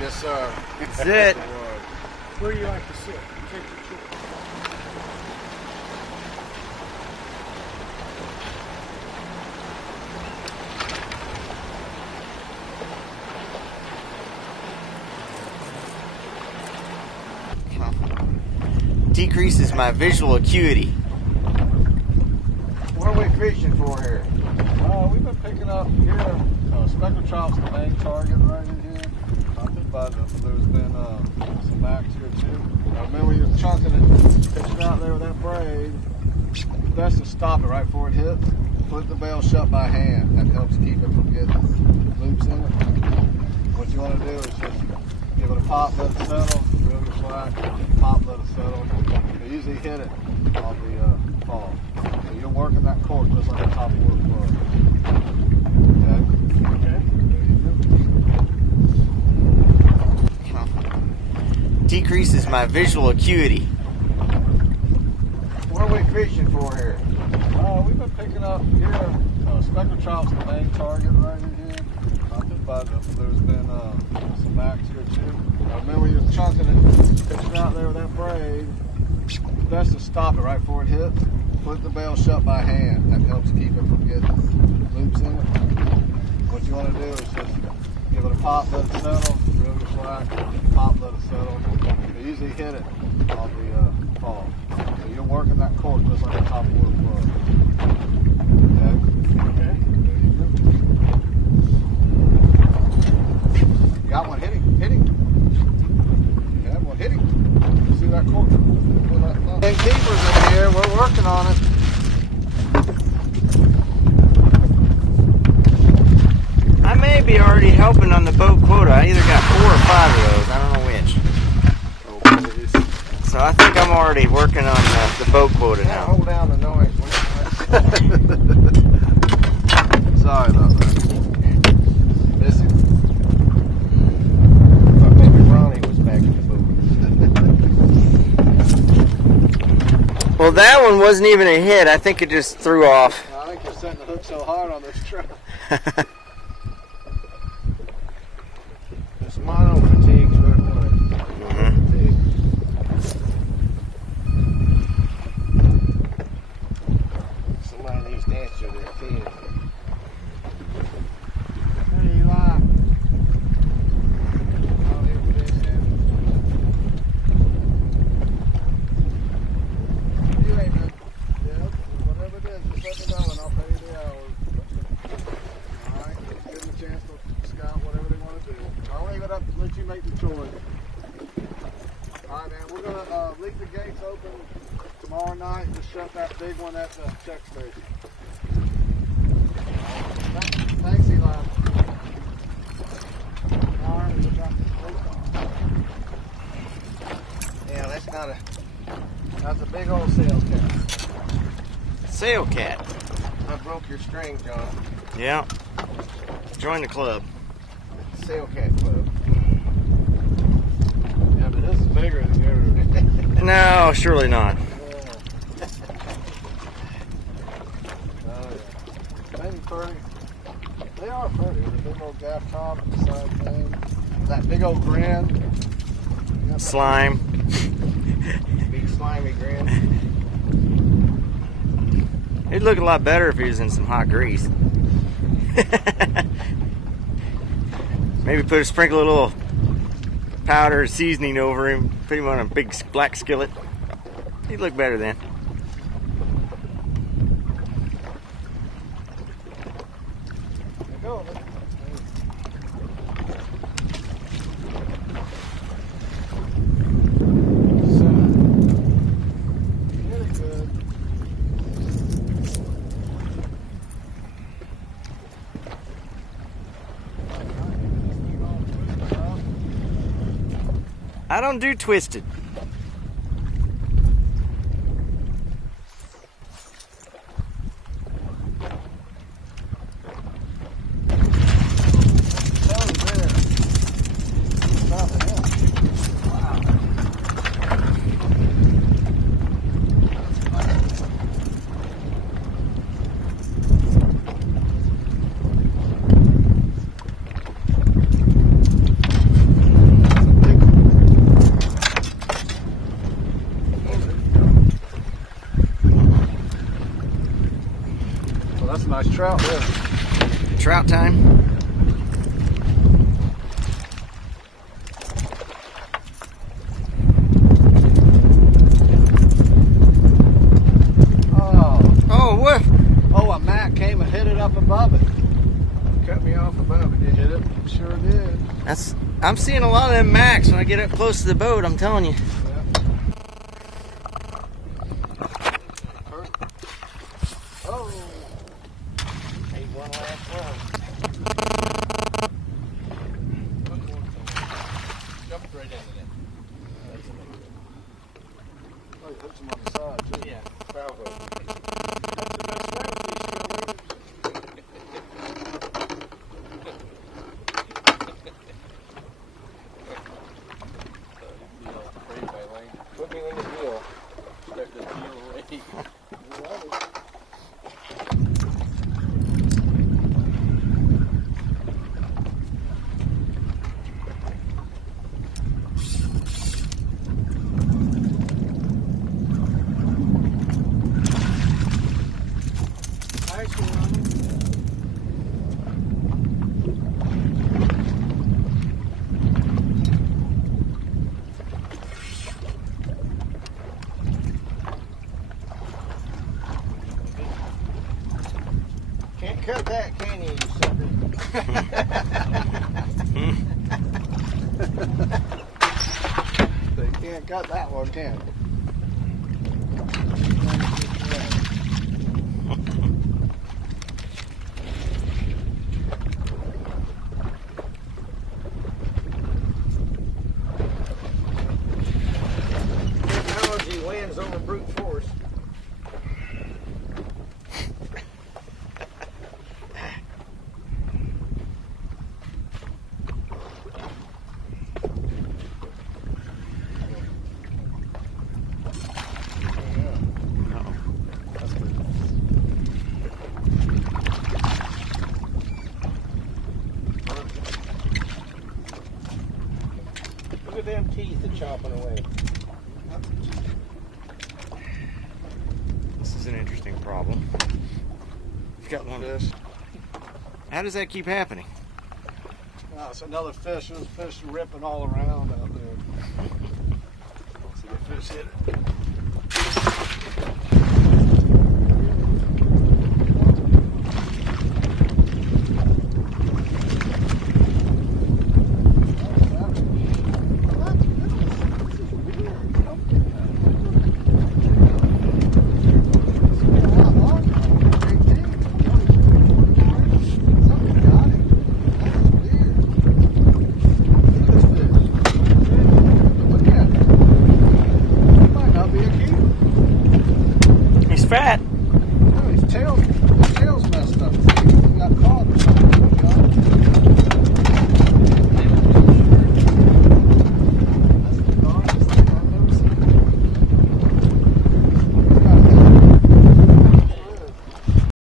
Yes, sir. That's it. Where do you like to sit? Take your choice. Decreases my visual acuity. What are we fishing for here? We've been picking up here. Speckled trout's the main target right in here. There's been some max here too. Remember you're chunking it, pitching out there with that braid. Best to stop it right before it hits. Put the bail shut by hand. That helps keep it from getting loops in it. What you want to do is just give it a pop, let it settle, reel your slack, pop, let it settle. You usually hit it on the fall. So you're working that cork just like a top of wood plug. Okay? Okay. Decreases my visual acuity. What are we fishing for here? We've been picking up here. Speckled trout's the main target right in here. There's been some max here too. Remember you're chunking it, pitching out there with that braid. Best to stop it right before it hits. Put the bail shut by hand. That helps keep it from getting loops in it. What you want to do is just give it a pop, let it settle, reel your slack, pop, let it settle. You usually hit it on the fall. So you're working that cork just like a top of wood plug. Okay? Okay. You got one hitting. You have one hitting. See that cork? And keepers in here, we're working on it. I may be already helping on the boat quota. I either got 4 or 5 of those. I don't know which. So I think I'm already working on the boat quota now. Hold down the noise. Sorry about that. Miss him. I thought maybe Ronnie was back in the boat. Well, that one wasn't even a hit. I think it just threw off. I think you're setting the hook so hard on this truck. It's mono fatigue's what it was. Somebody needs to answer their team. Hey, Eli. Oh, here we go, Sam. You ain't good. Yeah, whatever it is, just let me know and I'll pay you the hours. Alright, let's give them a chance to scout whatever they want to do. I'll leave it up to let you make the choice. Alright, man, we're going to leave the gates open tomorrow night and just shut that big one at the check station. Thanks, Eli. Alright, we got this close on. Yeah, that's a big old sail cat. Sail cat. I broke your string, John. Yeah. Join the club. Sail cat club. Yeah, but this is bigger than yours. No, surely not. Oh, yeah. Maybe pretty. They are pretty. The big old gaff top and the side thing. That big old grin. Slime. Big slimy grin. It'd look a lot better if he was in some hot grease. Maybe sprinkle a little powder seasoning over him, put him on a big black skillet. He'd look better then. Go. Really good. I don't do twisted. that's a nice trout there. Trout time. Oh, what? Oh, a Mac came and hit it up above it. Cut me off above it. You hit it? Sure did. I'm seeing a lot of them Macs when I get up close to the boat, I'm telling you. Oh. Hey, one last run. Jumped right into that. Oh, you hooked him on the side, too. Yeah. Foul hook. Put me in the deal. Start the deal ready. Can't cut that, can you, you sucker? So you can't cut that one, can you? Technology wins over brute force. Look at them teeth are chopping away. This is an interesting problem. You've got one. Fish. How does that keep happening? Oh, it's another fish. There's fish ripping all around out there. See the fish hit it.